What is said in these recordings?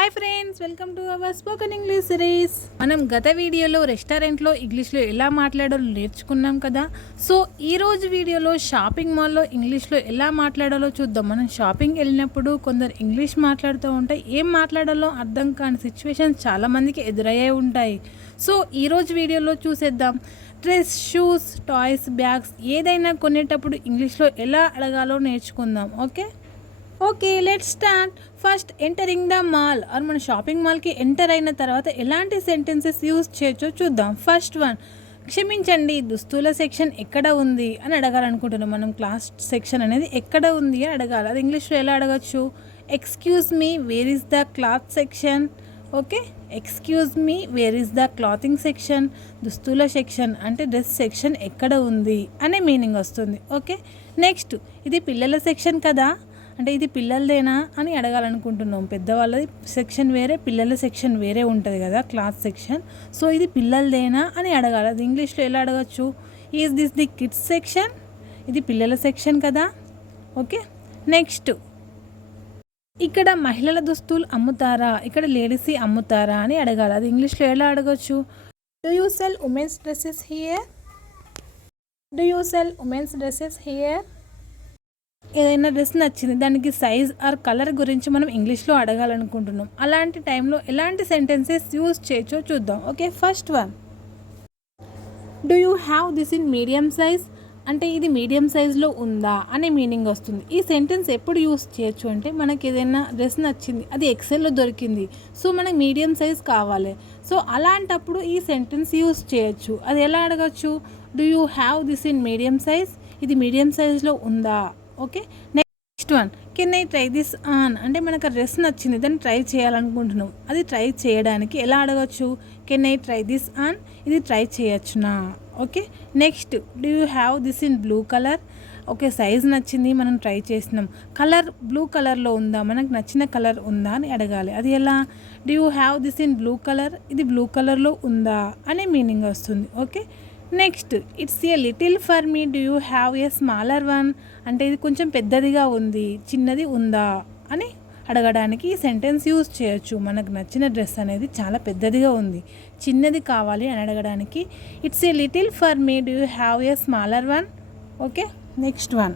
Hi friends welcome to our spoken English series మనం గత వీడియోలో రెస్టారెంట్లో ఇంగ్లీష్లో ఎలా మాట్లాడాలో నేర్చుకున్నాం కదా? సో ఈ రోజు వీడియోలో షాపింగ్ మాల్లో ఇంగ్లీష్లో ఎలా మాట్లాడాలో చూద్దాం. మనం షాపింగ్ వెళ్ళినప్పుడు కొందరు ఇంగ్లీష్ మాట్లాడుతూ ఉంటే ఏం మాట్లాడాలో అర్థం కాని సిచ్యువేషన్స్ చాలామందికి ఎదురయ్యే ఉంటాయి. సో ఈ రోజు వీడియోలో చూసేద్దాం. డ్రెస్ షూస్ టాయ్స్ బ్యాగ్స్ ఏదైనా కొనేటప్పుడు ఇంగ్లీష్లో ఎలా అడగాలో నేర్చుకుందాం. Okay? Okay let start first entering the mall or మన షాపింగ్ మాల్కి ఎంటర్ అయిన తర్వాత ఎలాంటి సెంటెన్సెస్ యూజ్ చేయొచ్చో చూద్దాం. ఫస్ట్ వన్ క్షమించండి దుస్తుల సెక్షన్ ఎక్కడ ఉంది అని అడగాలనుకుంటున్నాం మనం. క్లాస్ సెక్షన్ అనేది ఎక్కడ ఉంది అని అడగాలి. అది ఇంగ్లీష్లో ఎలా అడగచ్చు? Excuse me where is the cloth section okay excuse me where is the clothing section దుస్తుల సెక్షన్ అంటే డ్రెస్ సెక్షన్ ఎక్కడ ఉంది? అనే మీనింగ్ వస్తుంది. ఓకే నెక్స్ట్ ఇది పిల్లల సెక్షన్ కదా? అంటే ఇది పిల్లలదేనా అని అడగాలనుకుంటున్నాం. పెద్దవాళ్ళది సెక్షన్ వేరే పిల్లల సెక్షన్ వేరే ఉంటుంది కదా క్లాస్ సెక్షన్. సో ఇది పిల్లలదేనా అని అడగాలి. అది ఇంగ్లీష్లో ఎలా అడగచ్చు? Is this the kids section ఇది పిల్లల సెక్షన్ కదా? ఓకే? నెక్స్ట్ ఇక్కడ మహిళల దుస్తులు అమ్ముతారా? ఇక్కడ లేడీస్ అమ్ముతారా అని అడగాలి. అది ఇంగ్లీష్లో ఎలా అడగచ్చు? Do you sell women's dresses here do you sell women's dresses here ఏదైనా డ్రెస్ నచ్చింది దానికి సైజ్ ఆర్ కలర్ గురించి మనం ఇంగ్లీష్లో అడగాలనుకుంటున్నాం. అలాంటి టైంలో ఎలాంటి సెంటెన్సెస్ యూజ్ చేయొచ్చో చూద్దాం. Okay first one do you have this in medium size అంటే ఇది మీడియం సైజ్లో ఉందా అనే మీనింగ్ వస్తుంది. ఈ సెంటెన్స్ ఎప్పుడు యూస్ చేయొచ్చు అంటే మనకి ఏదైనా డ్రెస్ నచ్చింది అది ఎక్సెల్లో దొరికింది సో మనకి మీడియం సైజ్ కావాలి. సో అలాంటప్పుడు ఈ సెంటెన్స్ యూస్ చేయొచ్చు. అది ఎలా అడగచ్చు? Do you have this in medium size ఇది మీడియం సైజులో ఉందా? Okay? Next one can I try this on? అంటే మనకు ఆ డ్రెస్ నచ్చింది దాన్ని ట్రై చేయాలనుకుంటున్నాం. అది ట్రై చేయడానికి ఎలా అడగచ్చు? Can I try this on? ఇది try చేయొచ్చునా? Okay? Next do you have this in blue colour? Okay size నచ్చింది మనం ట్రై చేసినాం కలర్ బ్లూ కలర్లో ఉందా? మనకు నచ్చిన కలర్ ఉందా అని అడగాలి. అది ఎలా? Do you have this in blue colour? ఇది బ్లూ కలర్లో ఉందా? అనే మీనింగ్ వస్తుంది. Okay? Next it's a little for me do you have a smaller one అంటే ఇది కొంచెం పెద్దదిగా ఉంది. చిన్నది ఉందా? అని అడగడానికి ఈ సెంటెన్స్ యూజ్ చేయొచ్చు. మనకు నచ్చిన డ్రెస్ అనేది చాలా పెద్దదిగా ఉంది. చిన్నది కావాలి అని అడగడానికి it's a little for me do you have a smaller one okay next one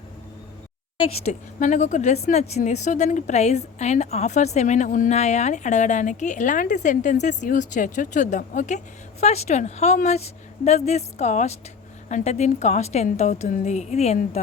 next మనకు ఒక డ్రెస్ నచ్చింది. సో దానికి ప్రైస్ అండ్ ఆఫర్స్ ఏమైనా ఉన్నాయా అని అడగడానికి ఎలాంటి సెంటెన్సెస్ యూజ్ చేయొచ్చో చూద్దాం. Okay first one how much does this cost అంటే దీని కాస్ట్ ఎంత అవుతుంది ఇది ఎంత?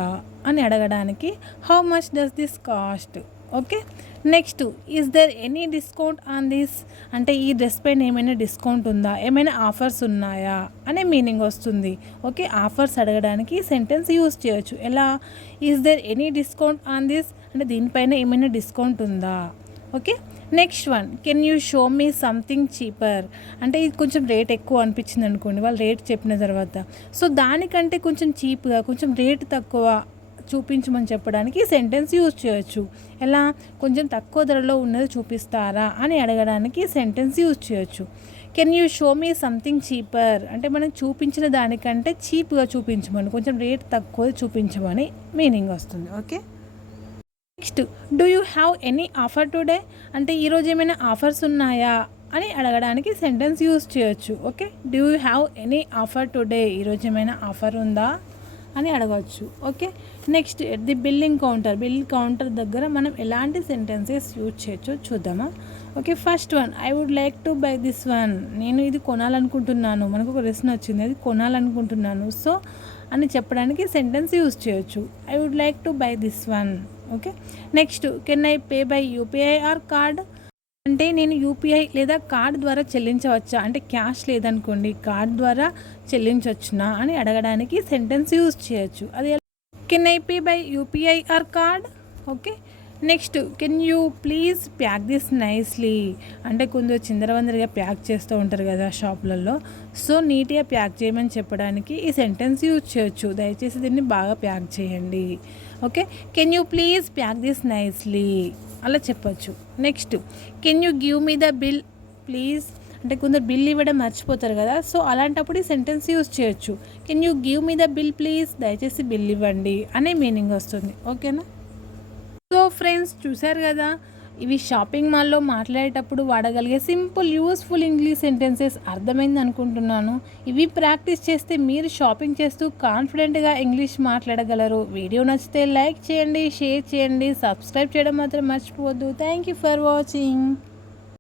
అని అడగడానికి how much does this cost okay? Next is there any discount on this అంటే ఈ డ్రెస్ పైన ఏమైనా డిస్కౌంట్ ఉందా? ఏమైనా ఆఫర్స్ ఉన్నాయా? అనే మీనింగ్ వస్తుంది. ఓకే? ఆఫర్స్ అడగడానికి ఈ సెంటెన్స్ యూజ్ చేయొచ్చు. ఎలా? Is there any discount on this అంటే దీనిపైన ఏమైనా డిస్కౌంట్ ఉందా? Okay? Next one can you show me something cheaper అంటే ఇది కొంచెం రేట్ ఎక్కువ అనిపించింది అనుకోండి. వాళ్ళు రేట్ చెప్పిన తర్వాత. సో దానికంటే కొంచెం చీప్గా కొంచెం రేట్ తక్కువ చూపించమని చెప్పడానికి సెంటెన్స్ యూజ్ చేయొచ్చు. ఎలా? కొంచెం తక్కువ ధరలో ఉన్నది చూపిస్తారా అని అడగడానికి సెంటెన్స్ యూజ్ చేయొచ్చు. Can you show me something cheaper అంటే మనం చూపించిన దానికంటే చీప్గా చూపించమని. కొంచెం రేట్ తక్కువ చూపించమని మీనింగ్ వస్తుంది. Okay next do you have any offer today అంటే ఈరోజు ఏమైనా ఆఫర్స్ ఉన్నాయా అని అడగడానికి సెంటెన్స్ యూజ్ చేయొచ్చు. Okay do you have any offer today ఈరోజు ఏమైనా ఆఫర్ ఉందా? అని అడగవచ్చు okay? Next the billing counter. Bill counter దగ్గర మనం ఎలాంటి సెంటెన్సెస్ యూజ్ చేయొచ్చో చూద్దామా? Okay first one. I would like to buy this one నేను ఇది కొనాలనుకుంటున్నాను. మనకు ఒక రెస్న్ వచ్చింది. అది కొనాలనుకుంటున్నాను. సో అని చెప్పడానికి సెంటెన్స్ యూజ్ చేయొచ్చు. I would like to buy this one okay? Next can I pay by UPI or card అంటే నేను యూపీఐ లేదా కార్డ్ ద్వారా చెల్లించవచ్చా? అంటే క్యాష్ లేదనుకోండి కార్డ్ ద్వారా చెల్లించవచ్చునా అని అడగడానికి సెంటెన్స్ యూజ్ చేయొచ్చు. అది can I buy UPI or card? Okay. Next can you please pack this nicely అంటే కొందరు చిందరవందరగా ప్యాక్ చేస్తూ ఉంటారు కదా షాపులలో. సో నీట్గా ప్యాక్ చేయమని చెప్పడానికి ఈ సెంటెన్స్ యూజ్ చేయొచ్చు. దయచేసి దీన్ని బాగా ప్యాక్ చేయండి. Okay can you please pack this nicely అలా చెప్పచ్చు. Next can you give me the bill please అంటే కొందరు బిల్ ఇవ్వడం మర్చిపోతారు కదా. సో అలాంటప్పుడు ఈ సెంటెన్స్ యూజ్ చేయొచ్చు. Can you give me the bill please దయచేసి బిల్ ఇవ్వండి. అనే మీనింగ్ వస్తుంది. ఓకేనా సో ఫ్రెండ్స్ చూశారు కదా? ఇవి షాపింగ్ మాల్లో మాట్లాడేటప్పుడు వాడగలిగే సింపుల్ యూస్ఫుల్ ఇంగ్లీష్ సెంటెన్సెస్ అర్థమైంది అనుకుంటున్నాను. ఇవి ప్రాక్టీస్ చేస్తే మీరు షాపింగ్ చేస్తూ కాన్ఫిడెంట్గా ఇంగ్లీష్ మాట్లాడగలరు. వీడియో నచ్చితే లైక్ చేయండి షేర్ చేయండి సబ్స్క్రైబ్ చేయడం మాత్రం మర్చిపోవద్దు. Thank you for watching.